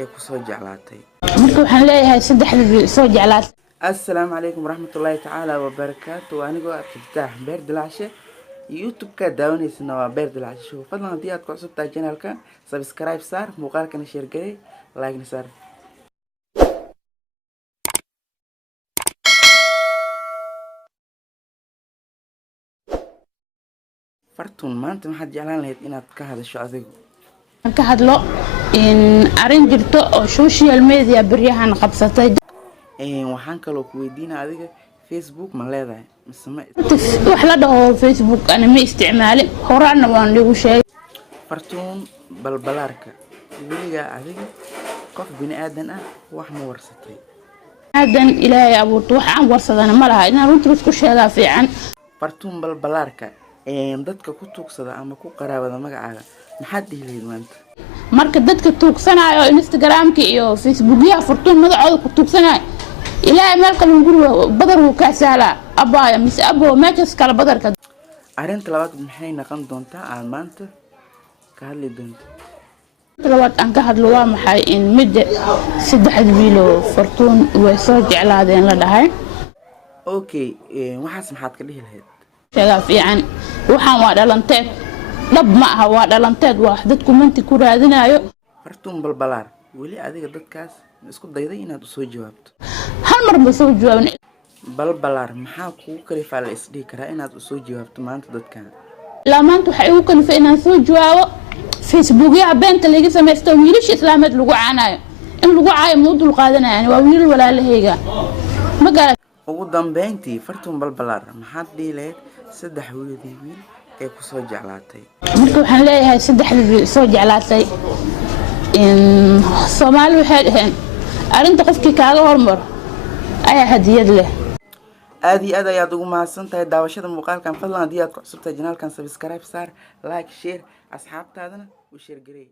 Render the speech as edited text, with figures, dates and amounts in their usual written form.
ee ku soo jeclaatay. marka waxaan leeyahay saddexda soo jeclaatay. Assalaamu calaykum waraxmatullaahi tacaala wabarakaatu. Anigoo Abdifataax Beer Dilaacshe. YouTube-ka daawaneysana waa Beer Dilaacshe Show. Fadlan haddii aad ku cusub tahay channel-ka, subscribe saar, muuqaalkana share garee, like-na saar. Fartuun, maanta maxaad jeclaan lahayd inaad ka hadasho adigu? ka hadlo in arin jirto oo social media beryahan qabsatay. Waxaan kaloo ku weydiinaa adiga Facebook ma leedahay mise ma wax la dhaho Facebook ana ma isticmaalin, horana waan lagu sheegay. Fartuun balbalaarka weliga adiga qof bini aadan ah wax ma warsatay? aadan ilaahay abuurto wax aan warsadana ma laha inaan runta isku sheegaa fiican. Fartuun balbalaarka dadka ku tuugsada ama ku qaraabada magacaaga maxaad dhihi lahayd maanta? marka dadka tuugsanayo Instagram-ka iyo Facebook-ya Fartuun magacooda ku tuugsanayo ilaahay meel kale guriga badar uu ka saala abaya mise abo meeshas kala badarka. Arrinta labaad maxay noqon doontaa aan maanta ka hadli doonto? labaad aan ka hadlo waa maxay in mid saddex wiilo Fartuun way soo jeclaadeen la dhahay. Okay, waxaas maxaad ka dhihi lahayd? sheega fiican waxaan waa dhalanteed dhab ma aha waa dhalanteed waa dadku manti ku raadinayo. Fartuun balbalaar weli adiga dadkaas isku dayday inaad u soo jawaabto? hal mar ma soo jawaabin. balbalaar maxaa kugu kalifaa la isdhihi karaa inaad u soo jawaabto maanta dadkan? ilaa maanta waxay ugu kalifay inaan soo jawaabo Facebook-ya beenta laga samaysto wiilasha islaameed lagu caanayo in lagu caayo ma u dul qaadanayaan waa wiilal walaalahayga ma garan. ugu dambeyntii Fartuun balbalaar maxaad dhihi lahayd saddex wiilodii wiil ee ku soo jeclaatay? marka waxaan leeyahay saddexda soo jeclaatay in Soomaali waxay dhahaan arinta qofkii kaaga hormar ayaa hadiyad leh. aad iyo aad ayaad ugu mahadsan tahay daawashada muuqaalkan. Fadlan haddii aad ku cusub tahay channel-kan subscribe saar, like, share, asxaabtaadana u share garee.